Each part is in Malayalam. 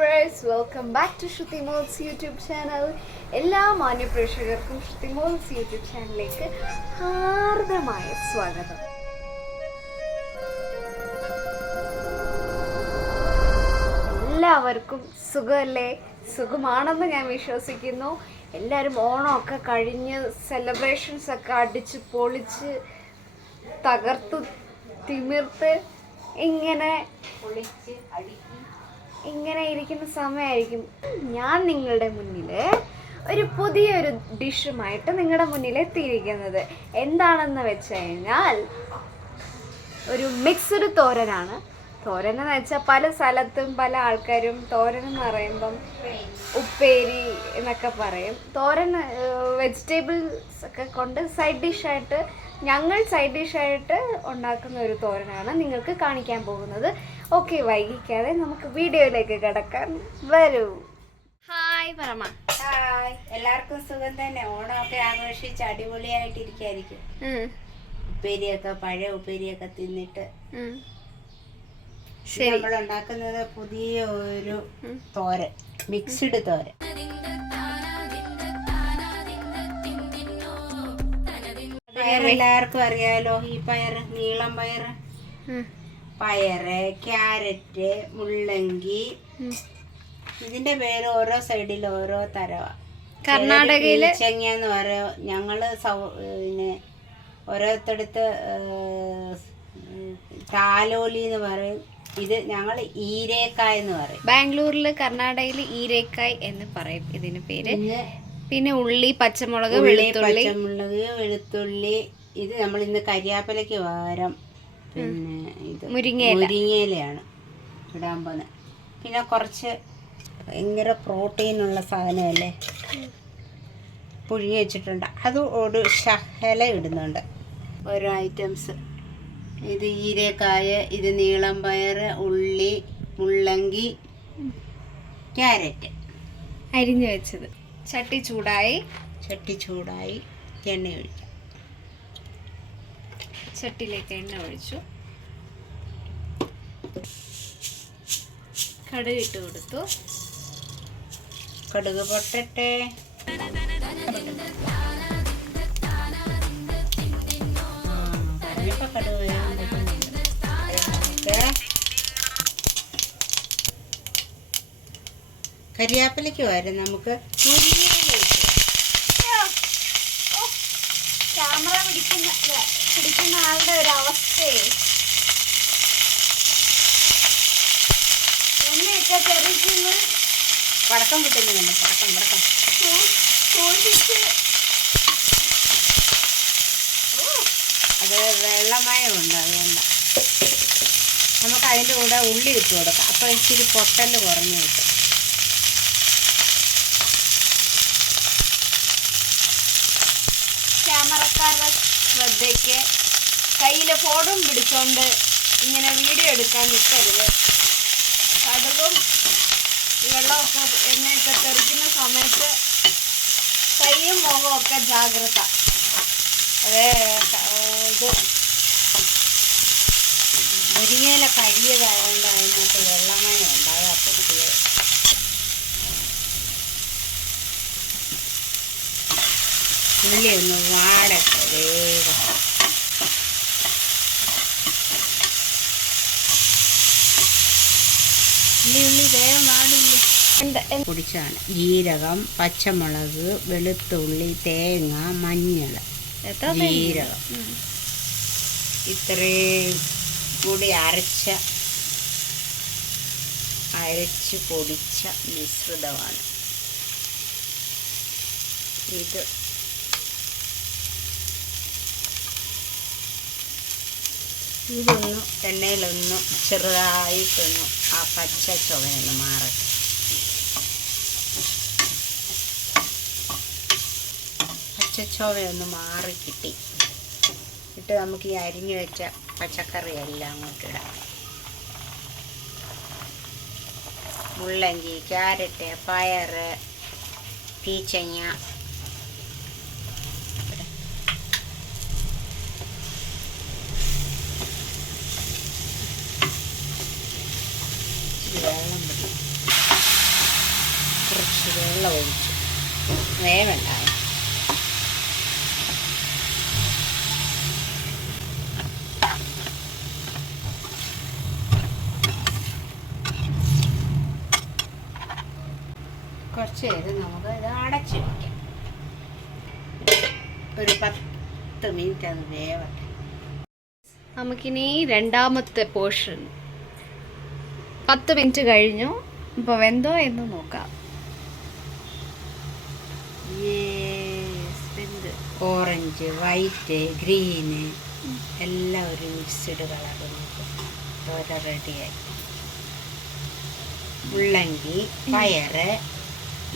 viewers, welcome back to Shruti Mo's YouTube channel. എല്ലാ മാന്യ പ്രേക്ഷകർക്കും ശ്രുതി മോൾസ് യൂട്യൂബ് ചാനലിലേക്ക് ഹാർദമായ സ്വാഗതം. എല്ലാവർക്കും സുഖമല്ലേ? സുഖമാണെന്ന് ഞാൻ വിശ്വസിക്കുന്നു. എല്ലാവരും ഓണമൊക്കെ കഴിഞ്ഞ് സെലിബ്രേഷൻസ് ഒക്കെ അടിച്ച് പൊളിച്ച് തകർത്തു തിമിർത്ത് ഇങ്ങനെ ഇരിക്കുന്ന സമയമായിരിക്കും. ഞാൻ നിങ്ങളുടെ മുന്നിൽ ഒരു പുതിയൊരു ഡിഷുമായിട്ട് നിങ്ങളുടെ മുന്നിൽ എത്തിയിരിക്കുന്നത്. എന്താണെന്ന് വെച്ച് കഴിഞ്ഞാൽ ഒരു മിക്സ്ഡ് തോരനാണ്. തോരൻ എന്ന് വെച്ചാൽ പല സ്ഥലത്തും പല ആൾക്കാരും തോരൻ എന്ന് പറയുമ്പം ഉപ്പേരി എന്നൊക്കെ പറയും. തോരൻ വെജിറ്റബിൾസ് ഒക്കെ കൊണ്ട് സൈഡ് ഡിഷായിട്ട് ഉണ്ടാക്കുന്ന ഒരു തോരനാണ് നിങ്ങൾക്ക് കാണിക്കാൻ പോകുന്നത്. ഓക്കെ, വൈകിക്കാതെ നമുക്ക് വീഡിയോയിലേക്ക് കിടക്കാൻ വരൂ. ഹായ് പറമ. ഹായ്, എല്ലാവർക്കും സുഖം തന്നെ. ഓണമൊക്കെ ആഘോഷിച്ച് അടിപൊളിയായിട്ടിരിക്കായിരിക്കും. ഉപ്പേരിയൊക്കെ പഴയ ഉപ്പേരിയൊക്കെ തിന്നിട്ട് നമ്മൾ ഉണ്ടാക്കുന്നത് പുതിയ ഒരു തോരൻ, മിക്സ്ഡ് തോരൻ. എല്ലാവർക്കും അറിയാലോ, ഈ പയറ്, നീളം പയറ്, ക്യാരറ്റ്, മുള്ളങ്കി, ഇതിന്റെ പേര് ഓരോ സൈഡിൽ ഓരോ തരവാ. കർണാടകയില് ചെങ്ങന്ന് പറയും, ഞങ്ങള് പിന്നെ ഓരോരുത്തടുത്ത് താലോലി എന്ന് പറയും. ഇത് ഞങ്ങൾ ഈരേക്കായ് എന്ന് പറയും. ബാംഗ്ലൂരില് കർണാടകയില് ഈരേക്കായ് എന്ന് പറയും ഇതിന് പേര്. പിന്നെ ഉള്ളി, പച്ചമുളക്, വെളുത്തുള്ളി. ഇത് നമ്മൾ ഇന്ന് കരിയാപ്പലയ്ക്ക് പകരം പിന്നെ ഇത് മുരിങ്ങയിലയാണ് ഇടാൻ പോകുന്നത്. പിന്നെ കുറച്ച് ഭയങ്കര പ്രോട്ടീനുള്ള സാധനമല്ലേ, പുഴുങ്ങി വെച്ചിട്ടുണ്ട്. അത് ഒരു ശകല ഇടുന്നുണ്ട് ഓരോ ഐറ്റംസ്. ഇത് ഈരക്കായ, ഇത് നീളം പയറ്, ഉള്ളി, മുള്ളങ്കി, ക്യാരറ്റ് അരിഞ്ഞു വെച്ചത്. ചട്ടി ചൂടായി എണ്ണ ഒഴിക്കാം. ചട്ടിയിലേക്ക് എണ്ണ ഒഴിച്ചു, കടുക് ഇട്ട് കൊടുത്തു. കടുക് പൊട്ടട്ടെ. കരിയാപ്പലയ്ക്ക് വരെ നമുക്ക് ക്യാമറ പിടിക്കുന്ന ആളുടെ ഒരു അവസ്ഥയെ എണ്ണയൊക്കെ തെറിക്കുന്നു. പടക്കം കിട്ടുന്നുണ്ട്, പടക്കം അത് വെള്ളമയമുണ്ട്. അതുകൊണ്ട് നമുക്ക് അതിൻ്റെ കൂടെ ഉള്ളി ഇട്ട് കൊടുക്കാം. അപ്പോൾ ഇച്ചിരി പൊട്ടല് കുറഞ്ഞു കിട്ടും. ക്യാമറക്കാരുടെ ശ്രദ്ധയ്ക്ക്, കയ്യിൽ ഫോണും പിടിച്ചോണ്ട് ഇങ്ങനെ വീഡിയോ എടുക്കാൻ നിൽക്കരുത്. കടുകും വെള്ളമൊക്കെ എണ്ണയൊക്കെ തെറിക്കുന്ന സമയത്ത് കൈയും മുഖമൊക്കെ ജാഗ്രത. ഇത് മുരിങ്ങയില കഴിയതായതുകൊണ്ട് അതിനകത്ത് വെള്ളമയം ഉണ്ടാകാത്തത്. ഉള്ളി ഒന്ന് വാടട്ടെ വേഗം. ഉള്ളി വേഗം വാടില്ല. പൊടിച്ചാണ് ജീരകം, പച്ചമുളക്, വെളുത്തുള്ളി, തേങ്ങ, മഞ്ഞൾ, ജീരകം ഇത്രയും കൂടി അരച്ച് പൊടിച്ച മിശ്രിതമാണ് ഇത്. ഇതൊന്ന് എണ്ണയിലൊന്ന് ചെറുതായിട്ടൊന്ന് ആ പച്ച ചുവയൊന്ന് മാറട്ടെ. പച്ചച്ചോവയൊന്ന് മാറി കിട്ടി ഇട്ട് നമുക്ക് ഈ അരിഞ്ഞു വെച്ച പച്ചക്കറി എല്ലാം അങ്ങോട്ടിടാം. മുള്ളങ്കി, ക്യാരറ്റ്, പയറ്, പീച്ചങ്ങ, വെള്ളം മതി. കുറച്ച് വെള്ളം ഒഴിച്ചു വേവണ്ടായി. കുറച്ച് നേരം നമുക്ക് ഇത് അടച്ച് വയ്ക്കാം. ഒരു 10 മിനിറ്റ് അത് വേവട്ടെ. നമുക്കിനി രണ്ടാമത്തെ പോർഷൻ 10 മിനിറ്റ് കഴിഞ്ഞു. ഇപ്പോൾ വെന്തോ എന്ന് നോക്കാം. ഓറഞ്ച്, വൈറ്റ്, ഗ്രീന് എല്ലാം ഒരു മിക്സ്ഡ് കളർ നമുക്ക് തോര റെഡിയായി. മുള്ളങ്കി, പയറ്,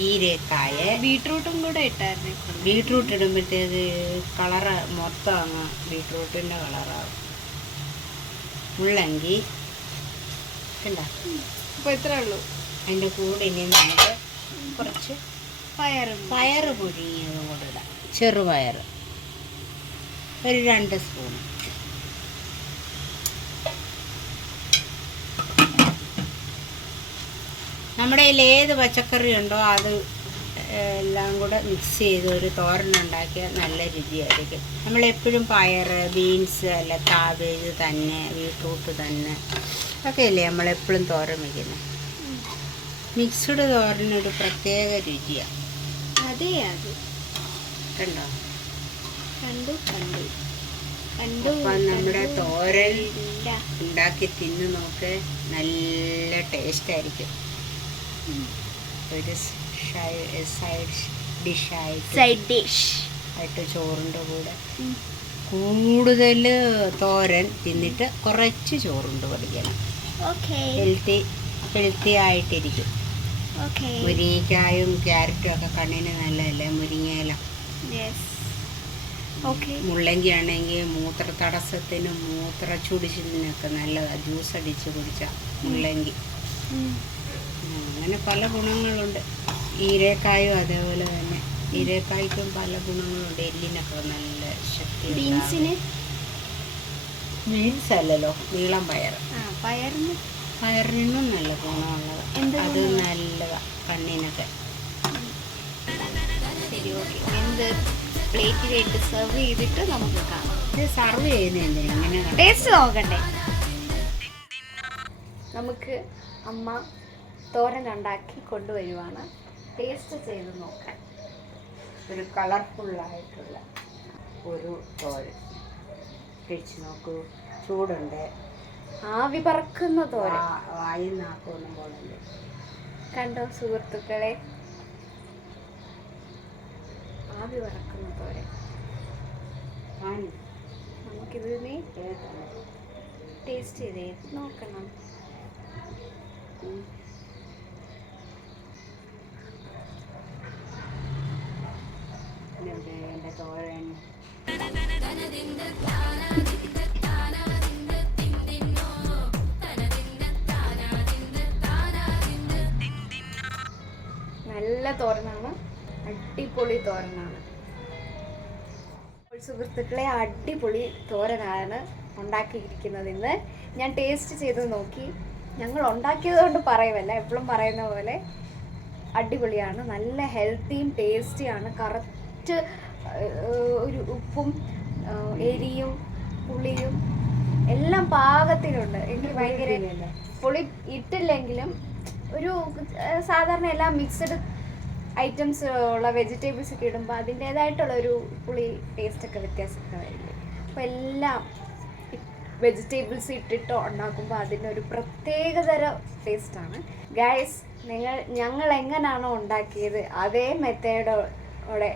ഈരക്കായ, ബീട്രൂട്ടും കൂടെ ഇട്ടായിരുന്നു. ബീട്രൂട്ട് ഇടുമ്പോഴത്തേക്ക് കളറ് മൊത്തം അങ്ങ് ബീട്രൂട്ടിൻ്റെ കളറാകും. മുള്ളങ്കി ഉണ്ടാക്കും. അപ്പോൾ ഇത്രേ ഉള്ളൂ. അതിൻ്റെ കൂടെ ഇനി നമുക്ക് കുറച്ച് പയറ് പുഴുങ്ങിയതും കൂടെ ഇടാം. ചെറുപയർ ഒരു 2 സ്പൂൺ. നമ്മുടെ കയ്യിൽ ഏത് പച്ചക്കറി ഉണ്ടോ അത് എല്ലാം കൂടെ മിക്സ് ചെയ്ത് ഒരു തോരനുണ്ടാക്കിയാൽ നല്ല രുചിയായിരിക്കും. നമ്മളെപ്പോഴും പയർ, ബീൻസ് അല്ല കാബേജ് തന്നെ, ബീട്രൂട്ട് തന്നെ ഒക്കെയല്ലേ നമ്മളെപ്പോഴും തോരൻ വയ്ക്കുന്നത്. മിക്സ്ഡ് തോരനൊരു പ്രത്യേക രുചിയാണ്. അതെ അത് കണ്ടോ? കണ്ടു. അപ്പം നമ്മുടെ തോരൻ ഉണ്ടാക്കി തിന്ന് നോക്ക്, നല്ല ടേസ്റ്റായിരിക്കും. ഒരു സൈഡ് ഡിഷ് ആയിട്ട് ചോറിൻ്റെ കൂടെ കൂടുതൽ തോരൻ തിന്നിട്ട് കുറച്ച് ചോറുണ്ട് പഠിക്കണം. ഹെൽത്തി ആയിട്ടിരിക്കും. മുരിങ്ങക്കായും ക്യാരറ്റും ഒക്കെ കണ്ണിന് നല്ലതല്ലേ, മുരിങ്ങയില. മുള്ളങ്കി ആണെങ്കിൽ മൂത്ര തടസ്സത്തിനും മൂത്ര ചുടിച്ചിലിനൊക്കെ നല്ലതാണ്. ജ്യൂസ് അടിച്ച് കുടിച്ചാൽ മുള്ളങ്കി. അങ്ങനെ പല ഗുണങ്ങളുണ്ട്. ഈരക്കായും അതേപോലെ തന്നെ. ഈരക്കായ്ക്കും പല ഗുണങ്ങളുണ്ട്. എല്ലിനൊക്കെ നല്ല ശക്തി. ബീൻസ് അല്ലല്ലോ, നീളം പയർ. പയറിനും നല്ല ഗുണമുള്ളത്. അത് നല്ലതാണ് കണ്ണിനൊക്കെ. ശരി, ഓക്കെ. എന്ത് പ്ലേറ്റിലേക്ക് സെർവ് ചെയ്തിട്ട് നമുക്ക് കാണാം. ഇത് സെർവ് ചെയ്യുന്നത് ഇങ്ങനെ ടേസ്റ്റ് നോക്കണ്ടേ? നമുക്ക് അമ്മ തോരൻ ഉണ്ടാക്കി കൊണ്ടുവരുവാണ്. ടേസ്റ്റ് ചെയ്ത് നോക്കാൻ. ഒരു കളർഫുള്ളായിട്ടുള്ള ഒരു തോരൻ കഴിച്ച് നോക്കൂ. ചൂടുണ്ട്, ആവി പറക്കുന്ന തോരൻ. വായി നാക്കൊന്നും പോകണല്ലേ. കണ്ടോ സുഹൃത്തുക്കളെ, ആവി പറക്കുന്ന തോരൻ. നമുക്കിതിനെ ടേസ്റ്റ് ചെയ്തേ നോക്കണം. എൻ്റെ തോരൻ നല്ല തോരനാണ്, അടിപൊളി തോരനാണ്. സുഹൃത്തുക്കളെ, അടിപൊളി തോരനാണ് ഉണ്ടാക്കിയിരിക്കുന്നത്. ഇന്ന് ഞാൻ ടേസ്റ്റ് ചെയ്ത് നോക്കി. ഞങ്ങൾ ഉണ്ടാക്കിയത് കൊണ്ട് പറയുമല്ല, എപ്പോഴും പറയുന്ന പോലെ അടിപൊളിയാണ്. നല്ല ഹെൽത്തിയും ടേസ്റ്റിയാണ്. കറക്റ്റ് ഒരു ഉപ്പും എരിയും പുളിയും എല്ലാം പാകത്തിനുണ്ട്. എനിക്ക് ഭയങ്കര പുളി ഇട്ടില്ലെങ്കിലും ഒരു സാധാരണ എല്ലാം മിക്സഡ് ഐറ്റംസ് ഉള്ള വെജിറ്റബിൾസ് ഒക്കെ ഇടുമ്പോൾ അതിൻ്റേതായിട്ടുള്ള ഒരു പുളി ടേസ്റ്റൊക്കെ വ്യത്യാസമൊക്കെ വരില്ലേ. അപ്പോൾ എല്ലാം വെജിറ്റബിൾസ് ഇട്ടിട്ട് ഉണ്ടാക്കുമ്പോൾ അതിനൊരു പ്രത്യേകതരം ടേസ്റ്റാണ്. ഗൈസ്, ഞങ്ങൾ എങ്ങനെയാണോ ഉണ്ടാക്കിയത് അതേ മെത്തേഡോടെ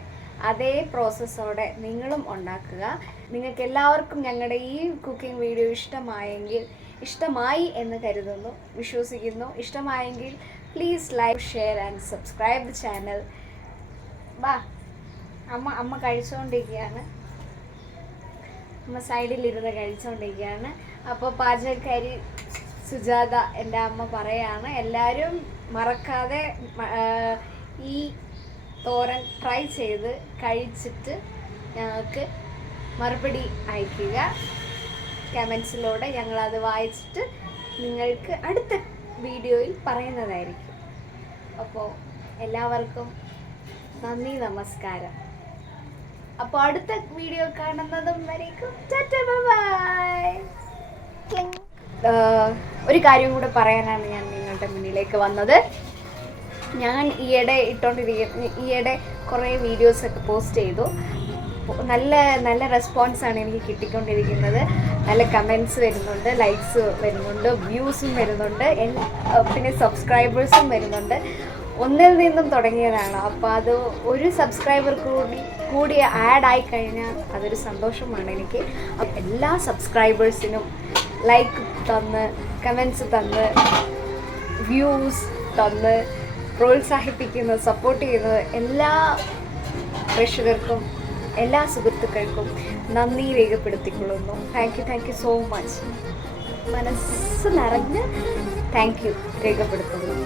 അതേ പ്രോസസ്സോടെ നിങ്ങളും ഉണ്ടാക്കുക. നിങ്ങൾക്ക് എല്ലാവർക്കും ഞങ്ങളുടെ ഈ കുക്കിംഗ് വീഡിയോ ഇഷ്ടമായി എന്ന് കരുതുന്നു, വിശ്വസിക്കുന്നു. ഇഷ്ടമായെങ്കിൽ please like, share and subscribe the channel. അമ്മ കഴിച്ചുകൊണ്ടിരിക്കുകയാണ്. അമ്മ സൈഡിലിരുന്ന് കഴിച്ചുകൊണ്ടിരിക്കുകയാണ്. അപ്പോൾ പാചകക്കാരി സുജാത എൻ്റെ അമ്മ പറയാണ്, എല്ലാവരും മറക്കാതെ ഈ തോരൻ ട്രൈ ചെയ്ത് കഴിച്ചിട്ട് ഞങ്ങൾക്ക് മറുപടി അയയ്ക്കുക കമൻസിലൂടെ. ഞങ്ങളത് വായിച്ചിട്ട് നിങ്ങൾക്ക് അടുത്ത വീഡിയോയിൽ പറയുന്നതായിരിക്കും. അപ്പോൾ എല്ലാവർക്കും നന്ദി, നമസ്കാരം. അപ്പോൾ അടുത്ത വീഡിയോ കാണുന്നതും വരേക്കും ബൈ. ഒരു കാര്യം കൂടെ പറയാനാണ് ഞാൻ നിങ്ങളുടെ മുന്നിലേക്ക് വന്നത്. ഞാൻ ഈയിടെ കുറേ വീഡിയോസൊക്കെ പോസ്റ്റ് ചെയ്തു. നല്ല നല്ല റെസ്പോൺസാണ് എനിക്ക് കിട്ടിക്കൊണ്ടിരിക്കുന്നത്. നല്ല കമൻറ്റ്സ് വരുന്നുണ്ട്, ലൈക്സ് വരുന്നുണ്ട്, വ്യൂസും വരുന്നുണ്ട്, പിന്നെ സബ്സ്ക്രൈബേഴ്സും വരുന്നുണ്ട്. ഒന്നിൽ നിന്നും തുടങ്ങിയതാണ്. അപ്പോൾ അത് ഒരു സബ്സ്ക്രൈബർ കൂടി ആഡായി കഴിഞ്ഞാൽ അതൊരു സന്തോഷമാണ് എനിക്ക്. എല്ലാ സബ്സ്ക്രൈബേഴ്സിനും ലൈക്ക് തന്ന്, കമൻറ്റ്സ് തന്ന്, വ്യൂസ് തന്ന് പ്രോത്സാഹിപ്പിക്കുന്ന, സപ്പോർട്ട് ചെയ്യുന്നത് എല്ലാ പ്രേക്ഷകർക്കും, എല്ലാ സുഹൃത്തുക്കൾക്കും നന്ദി രേഖപ്പെടുത്തിക്കൊള്ളുന്നു. Thank you so much. മനസ്സ് നിറഞ്ഞ് താങ്ക് യു രേഖപ്പെടുത്തുന്നു.